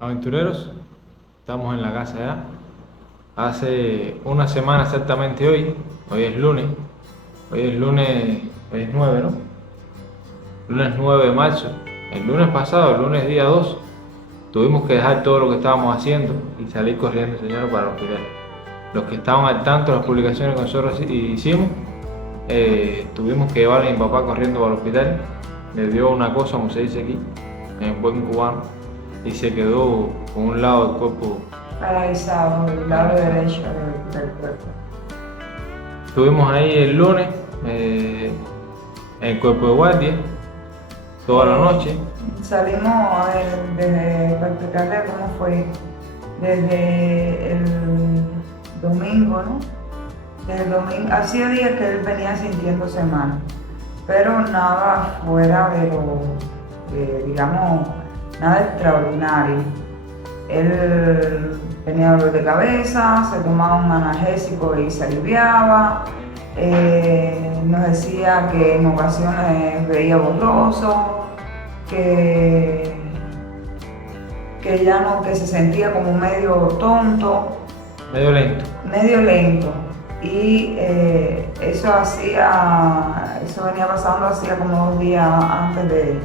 Aventureros, estamos en la casa ya. Hace una semana exactamente hoy es lunes, hoy es 9, ¿no? Lunes 9 de marzo. El lunes pasado, el lunes día 2, tuvimos que dejar todo lo que estábamos haciendo y salir corriendo, señor, para el hospital. Los que estaban al tanto de las publicaciones que nosotros hicimos, tuvimos que llevar a mi papá corriendo para el hospital. Le dio una cosa, como se dice aquí, en buen cubano, y se quedó con un lado del cuerpo Paralizado, el lado derecho del cuerpo. Estuvimos ahí el lunes en el cuerpo de guardia toda la noche. Salimos a ver, para explicarle cómo fue, desde el domingo, ¿no? Desde el domingo, hacía días que él venía sintiéndose mal, pero nada fuera de digamos, nada extraordinario. Él tenía dolor de cabeza, se tomaba un analgésico y se aliviaba. Nos decía que en ocasiones veía borroso, que ya no, que se sentía como medio tonto, Medio lento. medio lento. Y eso venía pasando hacía como 2 días antes de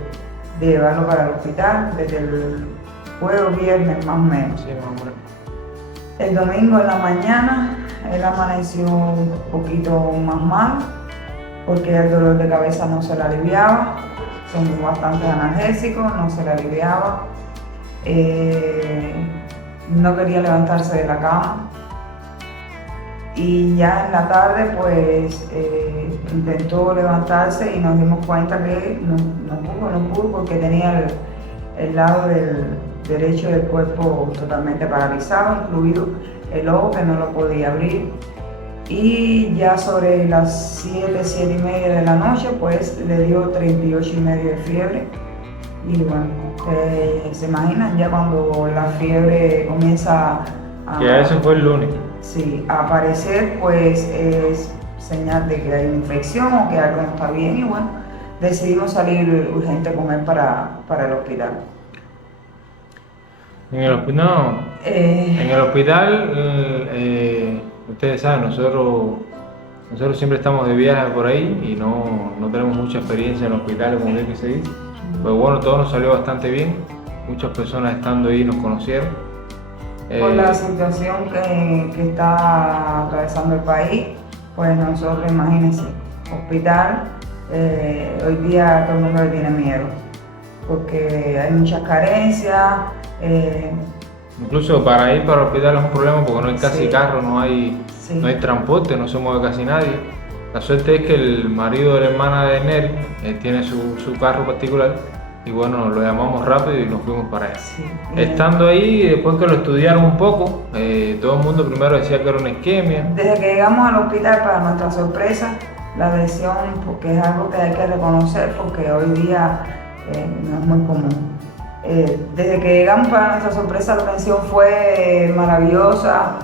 llevarlo para el hospital, desde el jueves viernes más o menos. Sí, más o menos. El domingo en la mañana él amaneció un poquito más mal porque el dolor de cabeza no se le aliviaba, son bastantes analgésicos, no se le aliviaba, no quería levantarse de la cama y ya en la tarde pues intentó levantarse y nos dimos cuenta que no pudo porque tenía el lado del derecho del cuerpo totalmente paralizado, incluido el ojo que no lo podía abrir. Y ya sobre las 7:30 de la noche, pues le dio 38,5 de fiebre. Y bueno, se imaginan ya cuando la fiebre comienza Que eso fue el lunes. sí, a aparecer, pues es señal de que hay una infección o que algo no está bien. Y bueno, decidimos salir urgente con él para el hospital. En el hospital, no, en el hospital, ustedes saben, nosotros siempre estamos de viaje por ahí y no tenemos mucha experiencia en el hospital, como bien que se dice. Pero bueno, todo nos salió bastante bien. Muchas personas estando ahí nos conocieron. Por la situación que está atravesando el país, pues nosotros, imagínense, hospital, hoy día todo el mundo le tiene miedo, porque hay muchas carencias. Incluso para ir para el hospital es un problema porque no hay casi Sí. carro, no hay transporte, no se mueve casi nadie. La suerte es que el marido de la hermana de Neri tiene su carro particular y bueno, lo llamamos rápido y nos fuimos para allá. Sí. Estando ahí, después que lo estudiaron un poco, todo el mundo primero decía que era una isquemia. Desde que llegamos al hospital, para nuestra sorpresa, la lesión, porque es algo que hay que reconocer, porque hoy día no es muy común. Desde que llegamos, para nuestra sorpresa, la atención fue maravillosa,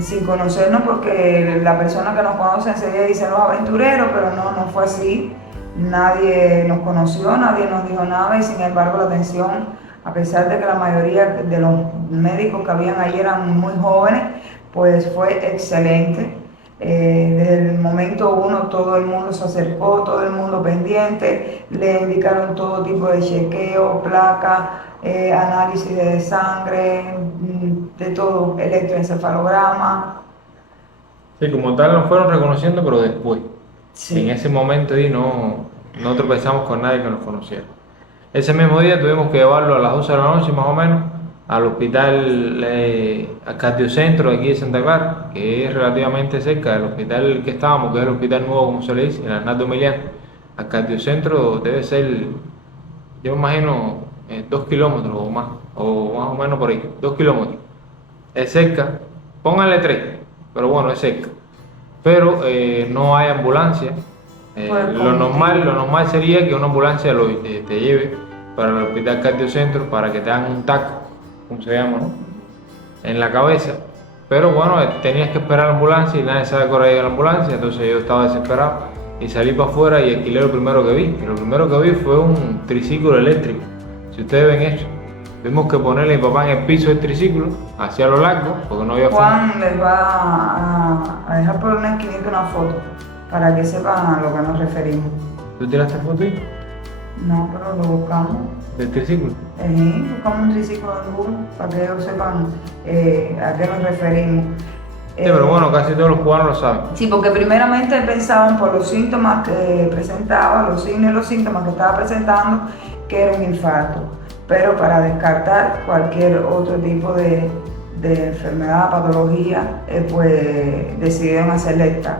sin conocernos, porque la persona que nos conoce enseguida dice los aventureros, pero no fue así. Nadie nos conoció, nadie nos dijo nada y sin embargo la atención, a pesar de que la mayoría de los médicos que habían ahí eran muy jóvenes, pues fue excelente. Desde el momento uno todo el mundo se acercó, todo el mundo pendiente, le indicaron todo tipo de chequeo, placa, análisis de sangre, de todo, electroencefalograma. Sí, como tal nos fueron reconociendo, pero después. Sí. En ese momento no tropezamos con nadie que nos conociera. Ese mismo día tuvimos que llevarlo a las 12 de la noche más o menos al hospital, al cardiocentro de aquí de Santa Clara, que es relativamente cerca del hospital que estábamos, que es el hospital nuevo, como se le dice, el Arnaldo Milián. Al cardiocentro debe ser, yo me imagino, 2 kilómetros o más o menos por ahí, 2 kilómetros. Es cerca, pónganle 3, pero bueno, es cerca. Pero no hay ambulancia. Lo normal sería que una ambulancia te lleve para el hospital cardiocentro para que te hagan un TAC, como se llama, ¿no? En la cabeza. Pero bueno, tenías que esperar la ambulancia y nadie sabe que hora llega la ambulancia, entonces yo estaba desesperado y salí para afuera y alquilé lo primero que vi. Y lo primero que vi fue un triciclo eléctrico. Si ustedes ven esto, Tuvimos que ponerle a mi papá en el piso del triciclo, hacia lo largo, porque no había forma. Juan les va a dejar por una esquinita una foto para que sepan a lo que nos referimos. ¿Tú tiraste foto ahí? No, pero lo buscamos. ¿Del triciclo? Buscamos un triciclo en Google para que ellos sepan a qué nos referimos. Sí, pero bueno, casi todos los cubanos lo saben. Sí, porque primeramente pensaban por los síntomas que presentaba, los signos y los síntomas que estaba presentando, que era un infarto. Pero para descartar cualquier otro tipo de enfermedad, patología, pues decidieron hacerle el TAC,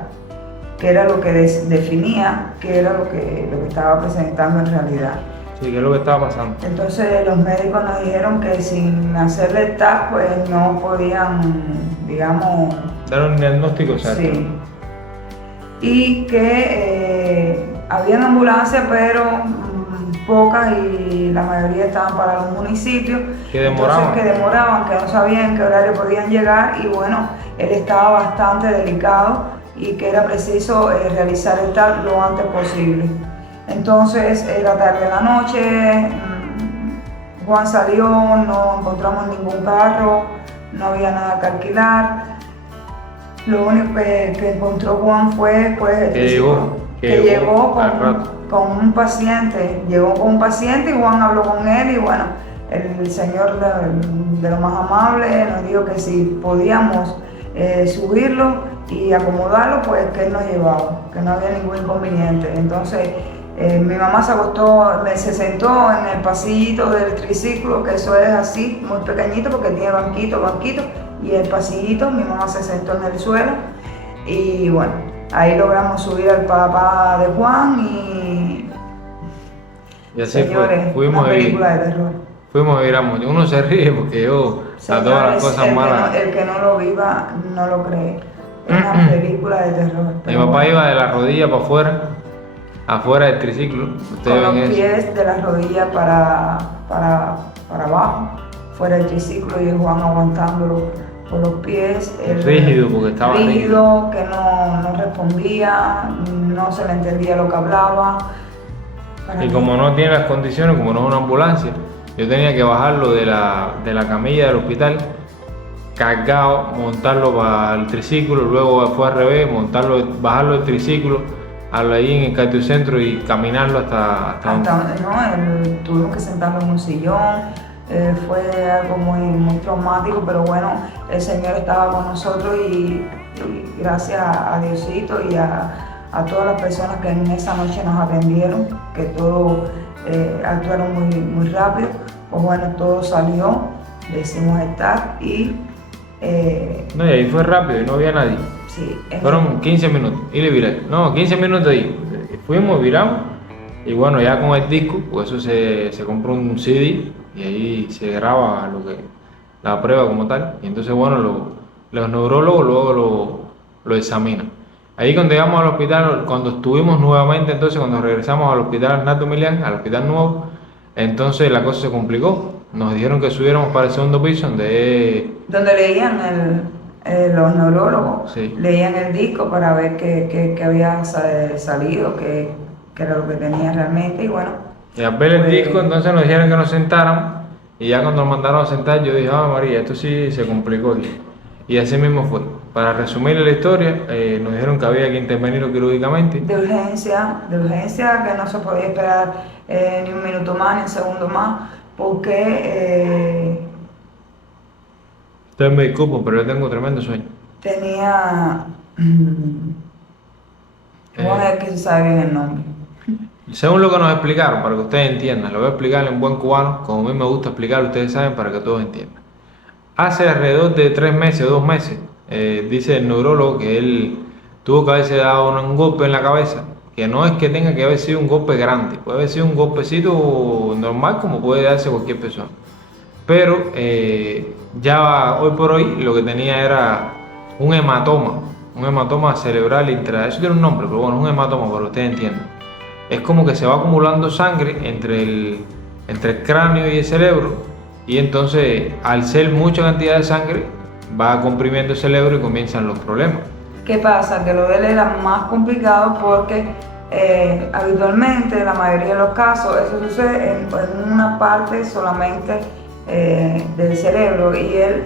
que era lo que definía que era lo que estaba presentando en realidad. Sí, que es lo que estaba pasando. Entonces los médicos nos dijeron que sin hacerle el TAC pues no podían, digamos... Dar un diagnóstico exacto. Sí. Y que habían ambulancias, pero pocas, y la mayoría estaban para los municipios. Que demoraban. Entonces, que demoraban, que no sabían en qué horario podían llegar, y bueno, él estaba bastante delicado y que era preciso realizar el TAC lo antes posible. Entonces era tarde de la noche, Juan salió, no encontramos ningún carro, no había nada que alquilar. Lo único que encontró Juan fue pues, que llegó con un paciente. Llegó con un paciente y Juan habló con él, y bueno, el señor de lo más amable nos dijo que si podíamos subirlo y acomodarlo, pues que él nos llevaba, que no había ningún inconveniente. Entonces mi mamá se sentó en el pasillito del triciclo, que eso es así, muy pequeñito porque tiene banquito, y el pasillito, mi mamá se sentó en el suelo, y bueno, ahí logramos subir al papá de Juan y así señores, fuimos una película de terror. Fuimos a vivir a Moño. Uno se ríe porque yo a todas las cosas malas. El que no lo viva no lo cree. Es una película de terror. Mi papá iba de la rodilla para afuera del triciclo. Con los pies de la rodilla para abajo, fuera del triciclo, y Juan aguantándolo por los pies. Rígido, porque estaba rígido, que no respondía, no se le entendía lo que hablaba. Y como no tiene las condiciones, como no es una ambulancia, yo tenía que bajarlo de la camilla del hospital, cargado, montarlo para el triciclo, luego fue al revés, bajarlo del triciclo, ahí en el cardiocentro y caminarlo hasta donde. Tuvimos que sentarlo en un sillón. Fue algo muy traumático, pero bueno, el Señor estaba con nosotros, y gracias a Diosito y a todas las personas que en esa noche nos atendieron, que todos actuaron muy rápido. Pues bueno, todo salió, le hicimos el TAC y ahí fue rápido y no había nadie. Sí, fueron 15 minutos y le viré. 15 minutos ahí. Fuimos, viramos, y bueno, ya con el disco, pues eso se compró un CD y ahí se graba la prueba como tal. Y entonces bueno, los neurólogos luego lo examinan. Ahí cuando llegamos al hospital, cuando estuvimos nuevamente, entonces cuando regresamos al hospital Arnaldo Milián, al hospital nuevo, entonces la cosa se complicó. Nos dijeron que subiéramos para el segundo piso, donde leían los neurólogos, sí, leían el disco para ver qué había salido, qué era lo que tenía realmente, y bueno. Y al ver el disco, entonces nos dijeron que nos sentáramos, y ya cuando nos mandaron a sentar, yo dije, María, esto sí se complicó. Y así mismo fue. Para resumir la historia, nos dijeron que había que intervenir quirúrgicamente. De urgencia, que no se podía esperar ni un minuto más, ni un segundo más, porque... Ustedes me disculpan, pero yo tengo tremendo sueño. Tenía... Juan es que se sabe bien el nombre. Según lo que nos explicaron, para que ustedes entiendan, lo voy a explicar en buen cubano, como a mí me gusta explicarlo, ustedes saben, para que todos entiendan. Hace alrededor de 3 meses o 2 meses, dice el neurólogo que él tuvo que haberse dado un golpe en la cabeza, que no es que tenga que haber sido un golpe grande, puede haber sido un golpecito normal como puede darse cualquier persona. Pero ya hoy por hoy lo que tenía era un hematoma cerebral intrahepatic. Eso tiene un nombre, pero bueno, es un hematoma para que ustedes entiendan. Es como que se va acumulando sangre entre el cráneo y el cerebro, y entonces al ser mucha cantidad de sangre va comprimiendo el cerebro y comienzan los problemas. ¿Qué pasa? Que lo de él era más complicado porque habitualmente, en la mayoría de los casos, eso sucede en una parte solamente del cerebro y él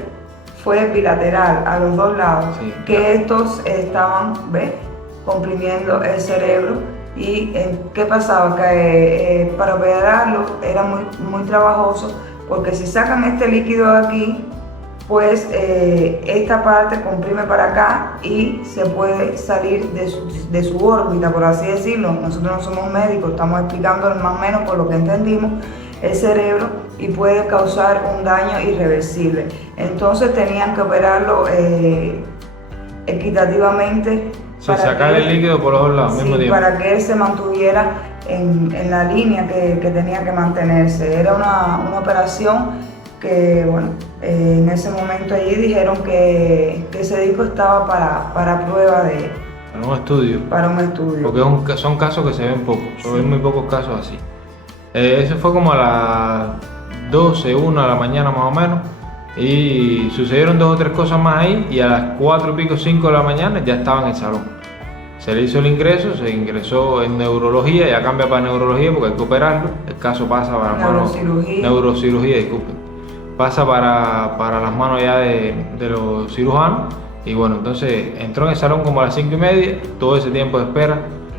fue bilateral a los dos lados, Sí, que claro. estos estaban, ¿ves?, comprimiendo el cerebro. ¿Y qué pasaba? Que para operarlo era muy trabajoso, porque si sacan este líquido de aquí, pues esta parte comprime para acá y se puede salir de su órbita, por así decirlo. Nosotros no somos médicos, estamos explicando más o menos por lo que entendimos el cerebro, y puede causar un daño irreversible. Entonces tenían que operarlo equitativamente. Sí, sacar el líquido por los dos lados al mismo tiempo. Para que él se mantuviera en la línea que tenía que mantenerse. Era una operación que, bueno, en ese momento allí dijeron que ese disco estaba para prueba Para un estudio. para un estudio. Porque son casos que se ven pocos, se ven muy pocos casos así. Eso fue como a las 12, 1 de la mañana más o menos. Y sucedieron 2 o 3 cosas más ahí, y a las 4 y pico, 5 de la mañana ya estaba en el salón. Se le hizo el ingreso, se ingresó en neurología, ya cambia para neurología porque hay que operarlo. El caso pasa para neurocirugía, disculpen. Pasa para las manos ya de los cirujanos. Y bueno, entonces entró en el salón como a las 5 y media, todo ese tiempo de espera,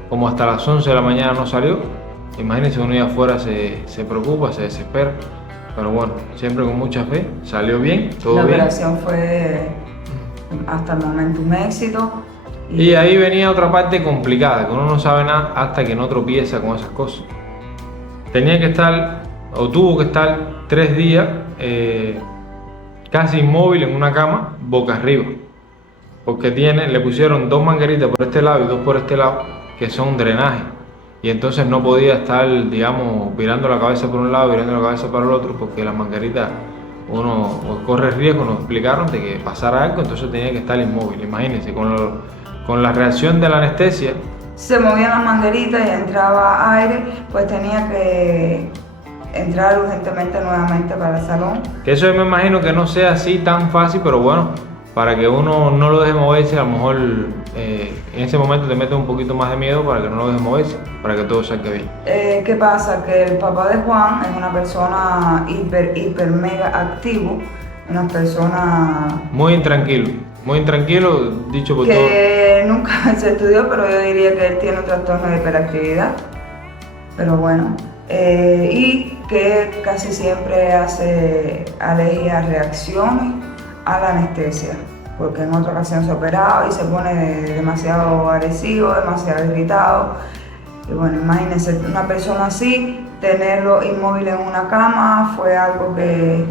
como hasta las 11 de la mañana no salió. Imagínense, uno ya afuera se preocupa, se desespera. Pero bueno, siempre con mucha fe, salió bien, todo bien. La operación fue hasta el momento un éxito. Y ahí venía otra parte complicada, que uno no sabe nada hasta que no tropieza con esas cosas. Tenía que estar, o tuvo que estar 3 días casi inmóvil en una cama, boca arriba. Porque le pusieron 2 mangueritas por este lado y 2 por este lado, que son drenaje. Y entonces no podía estar, digamos, virando la cabeza por un lado, virando la cabeza para el otro, porque las mangueritas uno corre riesgo, nos explicaron, de que pasara algo, entonces tenía que estar inmóvil. Imagínense, con la reacción de la anestesia. Se movían las mangueritas y entraba aire, pues tenía que entrar urgentemente nuevamente para el salón. Que eso yo me imagino que no sea así tan fácil, pero bueno, para que uno no lo deje moverse, a lo mejor en ese momento te mete un poquito más de miedo para que no lo deje moverse, para que todo salga bien. ¿Qué pasa? Que el papá de Juan es una persona hiper mega activo, una persona muy intranquilo, dicho por todos. Que nunca se estudió, pero yo diría que él tiene un trastorno de hiperactividad. Pero bueno, y que casi siempre hace alergia a reacciones a la anestesia, porque en otra ocasión se ha operado y se pone demasiado agresivo, demasiado irritado. Y bueno, imagínense, una persona así, tenerlo inmóvil en una cama fue algo que...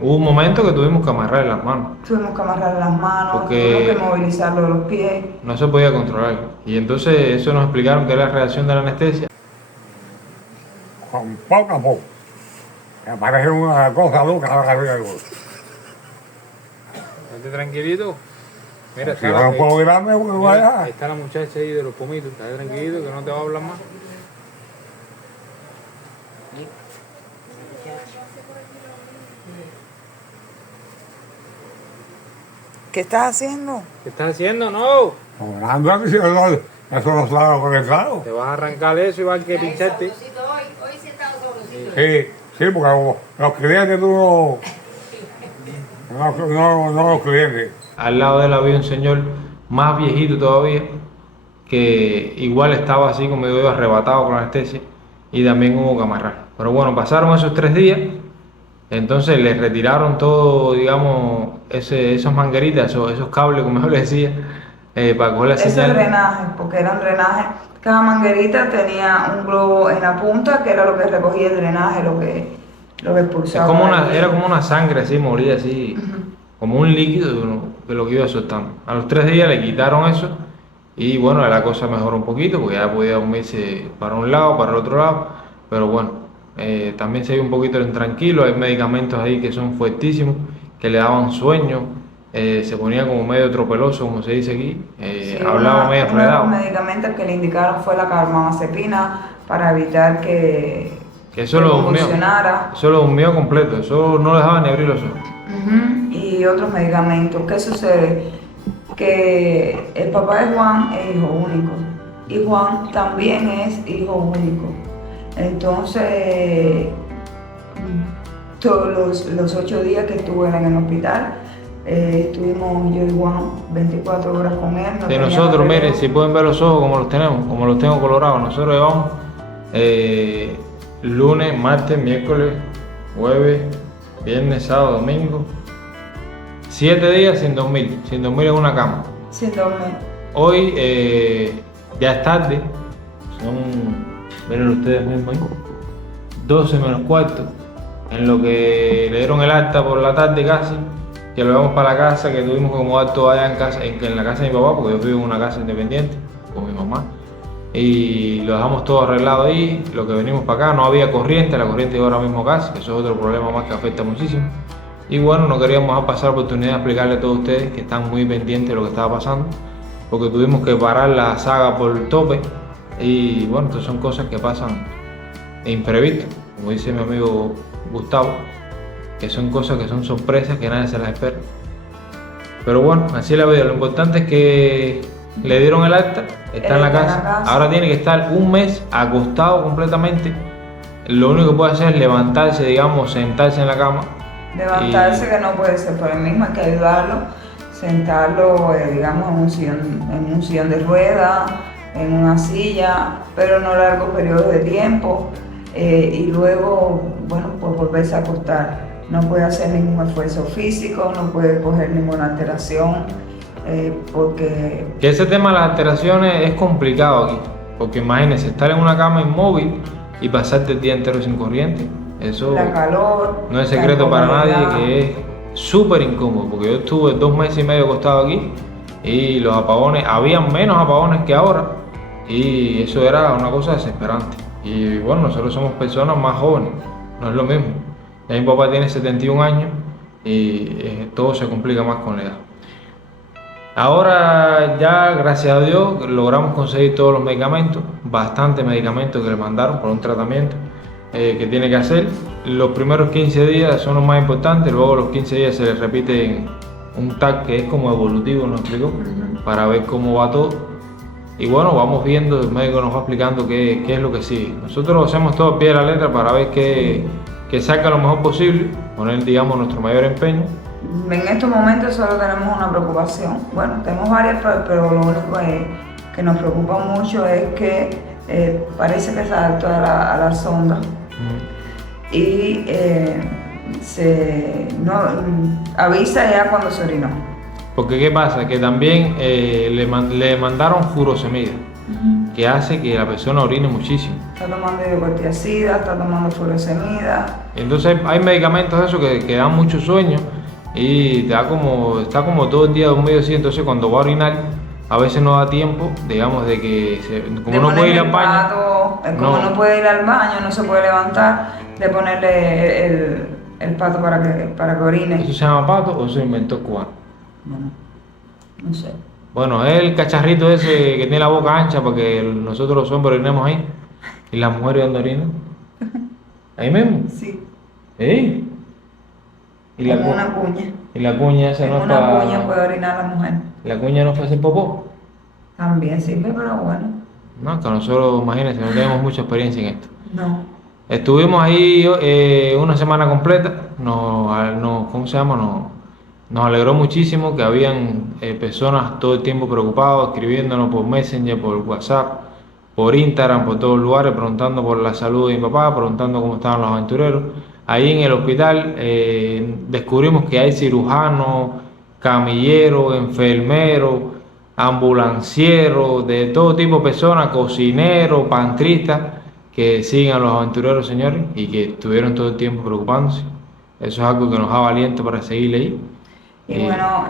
Hubo un momento que tuvimos que amarrarle las manos. Tuvimos que amarrarle las manos, porque tuvimos que movilizarlo de los pies. No se podía controlar. Y entonces eso nos explicaron que era la reacción de la anestesia. Con poco a poco. Me parece una cosa loca ahora mismo. Estate tranquilito. Mira, Si no puedo mirarme, pues vaya. está la muchacha ahí de los pomitos. Estate tranquilito que no te va a hablar más. ¿Qué estás haciendo? ¿Qué estás haciendo? No. Hablando aquí, eso no se lo conectado. Te vas a arrancar eso y vas a que pincharte. Hoy sí he estado sabrosito. Sí, porque los clientes tú no los clientes. Al lado de él había un señor más viejito todavía, que igual estaba así como medio arrebatado con la anestesia, y también hubo que amarrar. Pero bueno, pasaron esos 3 días, entonces le retiraron todo, digamos, esos mangueritas, esos cables, como yo le decía, para coger la Ese señal. drenaje, porque eran drenajes. Cada manguerita tenía un globo en la punta, que era lo que recogía el drenaje, lo que expulsaba. Era como una sangre así, molida así, como un líquido de lo que iba soltando. A los 3 días le quitaron eso y bueno, la cosa mejoró un poquito porque ya podía dormirse para un lado, para el otro lado, pero bueno, también se vio un poquito intranquilo. Hay medicamentos ahí que son fuertísimos, que le daban sueño, se ponía como medio tropeloso, como se dice aquí, hablaba medio Uno de enredado. los medicamentos que le indicaron fue la carbamazepina para evitar que Eso lo durmió. convulsionara. Eso lo durmió completo, eso no dejaba ni abrir los ojos. Y otros medicamentos. ¿Qué sucede? Que el papá de Juan es hijo único y Juan también es hijo único. Entonces, todos los 8 días que estuve en el hospital. Estuvimos yo y Juan 24 horas con él. No De tenía nosotros, reloj. miren, si pueden ver los ojos como los tenemos, como los tengo colorados, nosotros llevamos lunes, martes, miércoles, jueves, viernes, sábado, domingo, 7 días sin dormir en una cama. Sin dormir. Hoy ya es tarde, miren ustedes mismos, 12 menos cuarto, en lo que le dieron el alta por la tarde casi, que lo llevamos para la casa, que tuvimos que acomodar todo allá en la casa de mi papá, porque yo vivo en una casa independiente con mi mamá, y lo dejamos todo arreglado ahí. Lo que venimos para acá, no había corriente, la corriente llegó ahora mismo casi, eso es otro problema más que afecta muchísimo. Y bueno, no queríamos dejar pasar la oportunidad de explicarle a todos ustedes que están muy pendientes de lo que estaba pasando, porque tuvimos que parar la saga por el tope. Y bueno, estas son cosas que pasan imprevistas, como dice mi amigo Gustavo, que son cosas que son sorpresas que nadie se las espera. Pero bueno, así es la vida. Lo importante es que le dieron el alta, está en la casa. Ahora tiene que estar un mes acostado completamente. Lo único que puede hacer es levantarse, digamos, sentarse en la cama. Levantarse, que no puede ser por él mismo, hay que ayudarlo, sentarlo, digamos, en un sillón de ruedas, en una silla, pero no largos periodos de tiempo, y luego, bueno, pues volverse a acostar. No puede hacer ningún esfuerzo físico, no puede coger ninguna alteración, porque... Que ese tema de las alteraciones es complicado aquí, porque imagínense estar en una cama inmóvil y pasarte el día entero sin corriente. Eso la calor, no es la secreto para nadie, incomodidad. que es súper incómodo, porque yo estuve 2 meses y medio acostado aquí y los apagones, habían menos apagones que ahora, y eso era una cosa desesperante. Y bueno, nosotros somos personas más jóvenes, no es lo mismo. Ya mi papá tiene 71 años y todo se complica más con la edad. Ahora ya, gracias a Dios, logramos conseguir todos los medicamentos, bastantes medicamentos que le mandaron por un tratamiento que tiene que hacer. Los primeros 15 días son los más importantes, luego los 15 días se le repite un TAC que es como evolutivo, nos explicó, para ver cómo va todo. Y bueno, vamos viendo, el médico nos va explicando qué es lo que sigue. Nosotros hacemos todo al pie de la letra para ver que salga lo mejor posible, poner, digamos, nuestro mayor empeño. En estos momentos solo tenemos una preocupación. Bueno, tenemos varias, pero lo único que nos preocupa mucho es que parece que se adaptó a la sonda y avisa ya cuando se orinó. Porque ¿qué pasa? Que también le mandaron furosemida, que hace que la persona orine muchísimo. Está tomando hidrocortisona, está tomando furosemida. Entonces hay medicamentos de esos que dan mucho sueño y está como todo el día dormido así. Entonces cuando va a orinar a veces no da tiempo, digamos, de que como no puede ir al baño, como no puede ir al baño, no se puede levantar, de ponerle el pato para que orine. ¿Eso se llama pato o eso inventó el cubano? Bueno, no sé. Bueno, es el cacharrito ese que tiene la boca ancha para que nosotros los hombres orinemos ahí y las mujeres donde orinan. Ahí mismo. Sí. ¿Eh? Y la, Como una cuña. y la cuña esa En no es una para... cuña puede orinar la mujer. La cuña no es para hacer popó. También sirve, pero bueno, No, que nosotros, imagínense, no tenemos mucha experiencia en esto. no. Estuvimos ahí una semana completa, ¿cómo se llama? Nos alegró muchísimo que habían personas todo el tiempo preocupadas, escribiéndonos por Messenger, por WhatsApp, por Instagram, por todos lugares, preguntando por la salud de mi papá, preguntando cómo estaban los aventureros. Ahí en el hospital descubrimos que hay cirujanos, camilleros, enfermeros, ambulancieros, de todo tipo de personas, cocineros, pantristas, que siguen a los aventureros, señores, y que estuvieron todo el tiempo preocupándose. Eso es algo que nos da aliento para seguir ahí. Y bueno,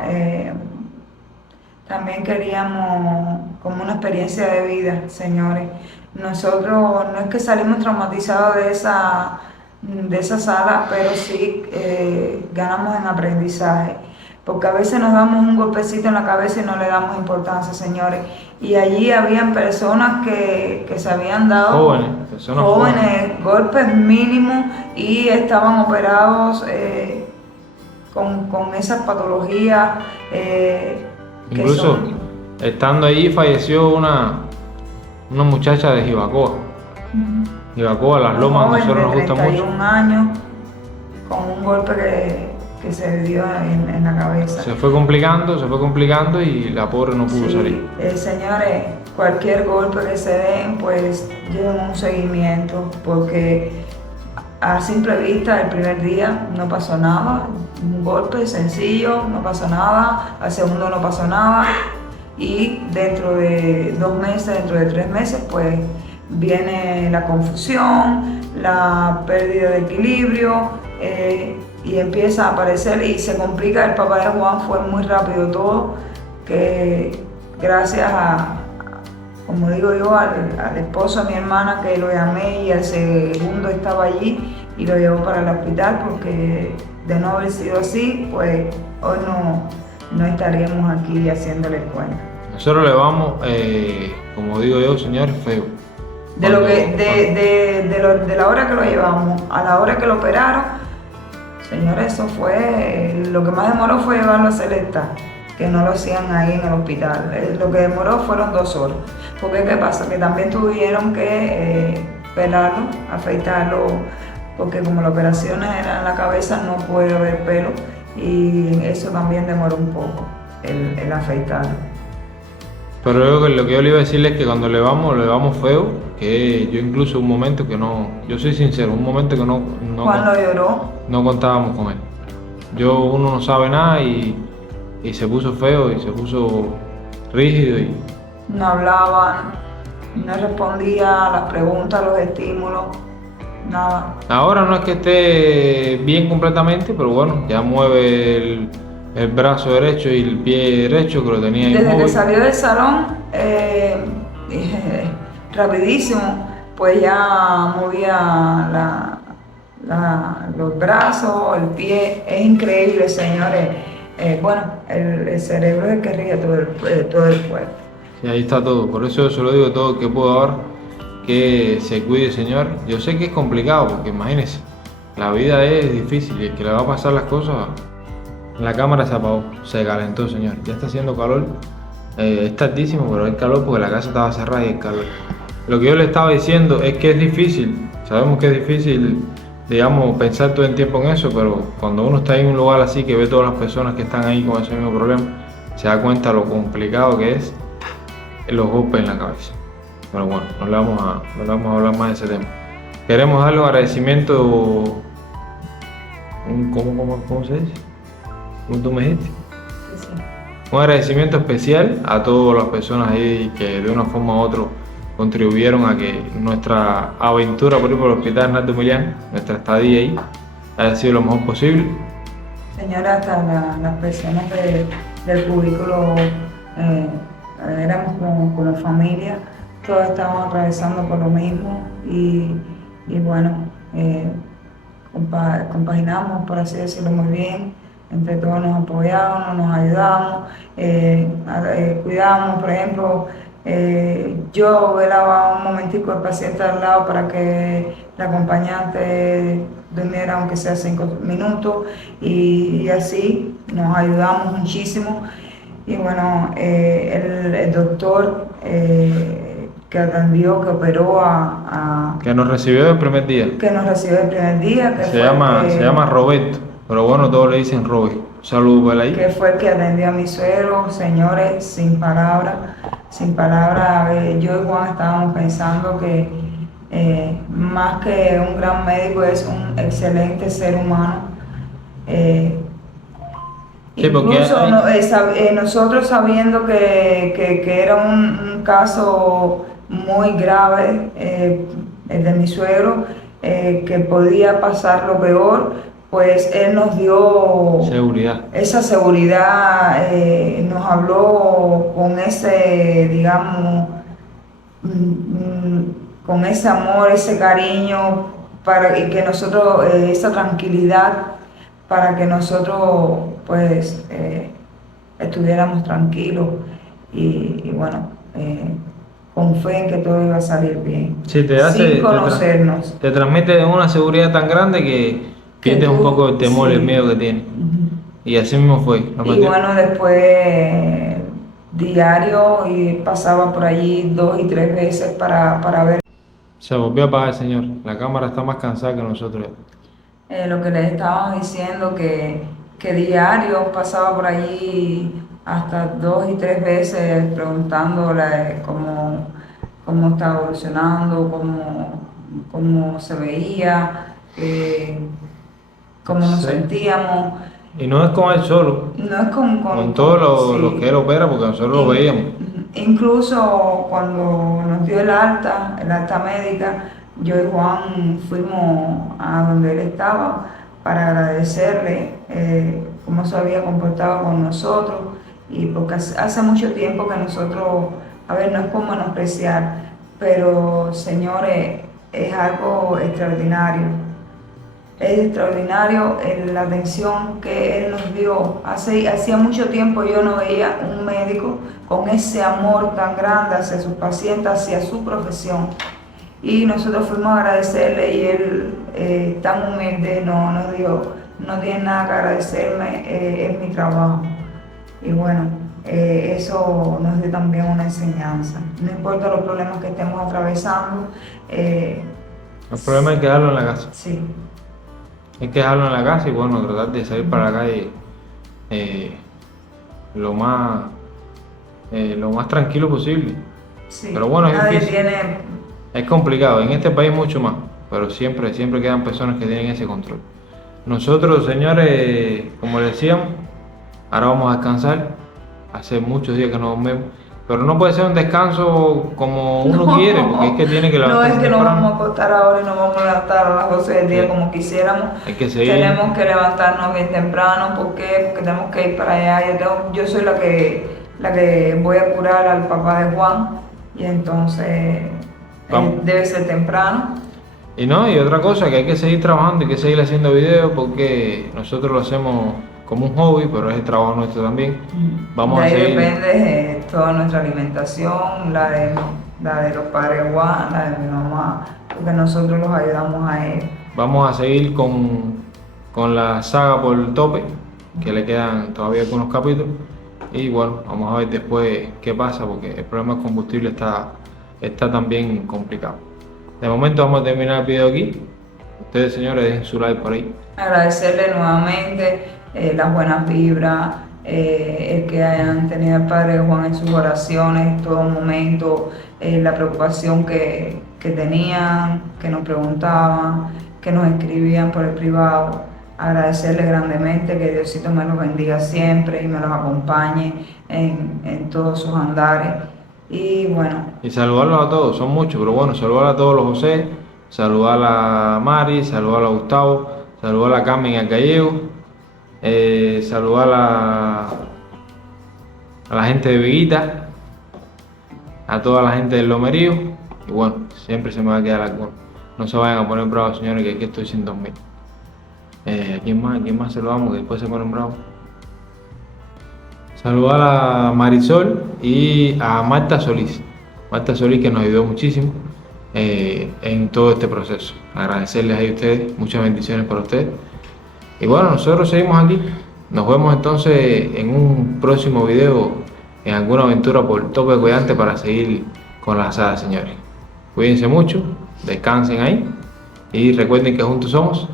también queríamos como una experiencia de vida, señores. Nosotros no es que salimos traumatizados de esa sala, pero sí ganamos en aprendizaje. Porque a veces nos damos un golpecito en la cabeza y no le damos importancia, señores. Y allí habían personas que se habían dado jóvenes, golpes mínimos y estaban operados con esas patologías. Incluso estando allí falleció una muchacha de Jibacoa. Jibacoa, Las Lomas, a nosotros nos gusta mucho. 31 años, con un golpe que se dio en la cabeza. Se fue complicando y la pobre no pudo Sí, salir. Señores, cualquier golpe que se den, pues lleven un seguimiento, porque a simple vista el primer día no pasó nada, un golpe sencillo, no pasó nada, al segundo no pasó nada, y dentro de 2 meses, dentro de 3 meses, pues viene la confusión, la pérdida de equilibrio, y empieza a aparecer y se complica. El papá de Juan fue muy rápido todo, que gracias a, como digo yo, al esposo de mi hermana, que lo llamé, y el segundo estaba allí y lo llevó para el hospital, porque de no haber sido así, pues hoy no estaríamos aquí haciéndole cuenta. Nosotros le vamos, como digo yo, señor, feo. De la hora que lo llevamos a la hora que lo operaron, señores, eso fue, lo que más demoró fue llevarlo a Celesta, que no lo hacían ahí en el hospital. Lo que demoró fueron 2 horas. Porque ¿qué pasa? Que también tuvieron que pelarlo, afeitarlo, porque como la operación era en la cabeza, no puede haber pelo, y eso también demoró un poco, el afeitarlo. Pero lo que yo le iba a decirle es que cuando le vamos feo, que yo incluso un momento que no, yo soy sincero, un momento que no Cuando lloró, no contábamos con él. Uno no sabe nada y se puso feo y se puso rígido y no hablaba, no respondía a las preguntas, a los estímulos, nada. ahora no es que esté bien completamente, pero bueno, ya mueve el brazo derecho y el pie derecho, que lo tenía Desde que inmóvil. salió del salón, rapidísimo, pues ya movía los brazos, el pie. Es increíble, señores. Bueno, el cerebro es el que rige todo el cuerpo. Sí, ahí está todo, por eso yo se lo digo a todo el que puedo ahora, que se cuide, señor. Yo sé que es complicado, porque imagínese, la vida es difícil y el que le va a pasar las cosas. La cámara se apagó, se calentó, señor. Ya está haciendo calor, es tardísimo, pero hay calor porque la casa estaba cerrada y hay calor. Lo que yo le estaba diciendo es que es difícil, sabemos que es difícil, digamos, pensar todo el tiempo en eso, pero cuando uno está en un lugar así, que ve todas las personas que están ahí con ese mismo problema, se da cuenta lo complicado que es los golpes en la cabeza. Pero bueno, no le vamos a hablar más de ese tema. Queremos darle un agradecimiento, ¿cómo se dice? ¿Cómo tú me dijiste? Sí. Un agradecimiento especial a todas las personas ahí que de una forma u otra contribuyeron a que nuestra aventura por ir por el Hospital Arnaldo Milián, nuestra estadía ahí, haya sido lo mejor posible. Señora, hasta las personas del cubículo, éramos como familia, todos estábamos atravesando por lo mismo, y bueno, compaginamos, por así decirlo, muy bien. Entre todos nos apoyábamos, nos ayudábamos, cuidábamos. Por ejemplo, yo velaba un momentico al paciente al lado para que la acompañante durmiera aunque sea 5 minutos, y así nos ayudamos muchísimo. Y bueno, el doctor que atendió, que operó Que nos recibió el primer día. que nos recibió el primer día, que Se llama Roberto, pero bueno, todos le dicen Robert. Un saludo para ahí. que fue el que atendió a mi suegro. Señores, sin palabras, sin palabras. Yo y Juan estábamos pensando que más que un gran médico, es un excelente ser humano. Sí, porque Incluso nosotros sabiendo que era un caso muy grave, el de mi suegro, que podía pasar lo peor, pues él nos dio seguridad. esa seguridad, nos habló con ese, digamos, con ese amor, ese cariño, y que nosotros, esa tranquilidad, para que nosotros pues estuviéramos tranquilos, y bueno, con fe en que todo iba a salir bien, Sí, sin conocernos. te transmite una seguridad tan grande que pierdes un poco el temor, sí. el miedo que tienes. Ujú. Y así mismo fue. Y bueno, después diario, y pasaba por allí 2 y 3 veces para ver. Se volvió a apagar, señor. La cámara está más cansada que nosotros. Lo que les estábamos diciendo, que diario pasaba por allí hasta 2 y 3 veces preguntándole cómo estaba evolucionando, cómo se veía, cómo nos Sí. sentíamos. Y no es con él solo, No es con todos los sí. que él opera, porque nosotros lo veíamos. Incluso cuando nos dio el alta médica, yo y Juan fuimos a donde él estaba para agradecerle cómo se había comportado con nosotros, y porque hace mucho tiempo que nosotros, a ver, no es por menospreciar, pero señores, es algo extraordinario. Es extraordinario la atención que él nos dio. Hacía mucho tiempo yo no veía un médico con ese amor tan grande hacia sus pacientes, hacia su profesión. Y nosotros fuimos a agradecerle, y él, tan humilde, nos dijo: no tiene nada que agradecerme, es mi trabajo. Y bueno, eso nos dio también una enseñanza. No importa los problemas que estemos atravesando, El problema es que dejarlo en la casa. sí. Hay que dejarlo en la casa y bueno, tratar de salir para la calle lo más, lo más tranquilo posible. Sí, Pero bueno, es nadie difícil. tiene, Es complicado, en este país mucho más, pero siempre quedan personas que tienen ese control. Nosotros, señores, como les decíamos, ahora vamos a descansar. Hace muchos días que no nos vemos, pero no puede ser un descanso como uno quiere, porque es que tiene que no es levantarse que nos vamos a temprano. acostar ahora y nos vamos a levantar a las 12 del día Sí. como quisiéramos. Hay que seguir. Tenemos que levantarnos bien temprano. ¿Por qué? Porque tenemos que ir para allá. Yo soy la que voy a curar al papá de Juan, y entonces Vamos. debe ser temprano. Y no, y otra cosa, que hay que seguir trabajando, hay que seguir haciendo videos, porque nosotros lo hacemos como un hobby, pero es el trabajo nuestro también. Vamos De a ahí seguir. depende toda nuestra alimentación, la de los padres de Juan, la de mi mamá, porque nosotros los ayudamos a él. Vamos a seguir con la saga por el tope, que le quedan todavía algunos capítulos. Y bueno, vamos a ver después qué pasa, porque el problema del combustible está también complicado. De momento vamos a terminar el video aquí. Ustedes, señores, dejen su like por ahí. Agradecerle nuevamente las buenas vibras, el que hayan tenido al Padre Juan en sus oraciones en todo momento, la preocupación que tenían, que nos preguntaban, que nos escribían por el privado. Agradecerle grandemente, que Diosito me los bendiga siempre y me los acompañe en todos sus andares. Y bueno, Y saludarlos a todos, son muchos, pero bueno, saludar a todos los José, saludar a Mari, saludar a Gustavo, saludar a Carmen y al Gallego, saludar a la gente de Viguita, a toda la gente del Lomerío, y bueno, siempre se me va a quedar alguno. No se vayan a poner bravos, señores, que aquí estoy sin dormir. ¿A quién más saludamos que después se ponen bravos? Saludar a Marisol y a Marta Solís. Marta Solís, que nos ayudó muchísimo en todo este proceso. Agradecerles a ustedes, muchas bendiciones para ustedes. Y bueno, nosotros seguimos aquí. Nos vemos entonces en un próximo video, en alguna aventura por Tope Cuidante, para seguir con la asada, señores. Cuídense mucho, descansen ahí y recuerden que juntos somos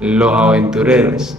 los aventureros.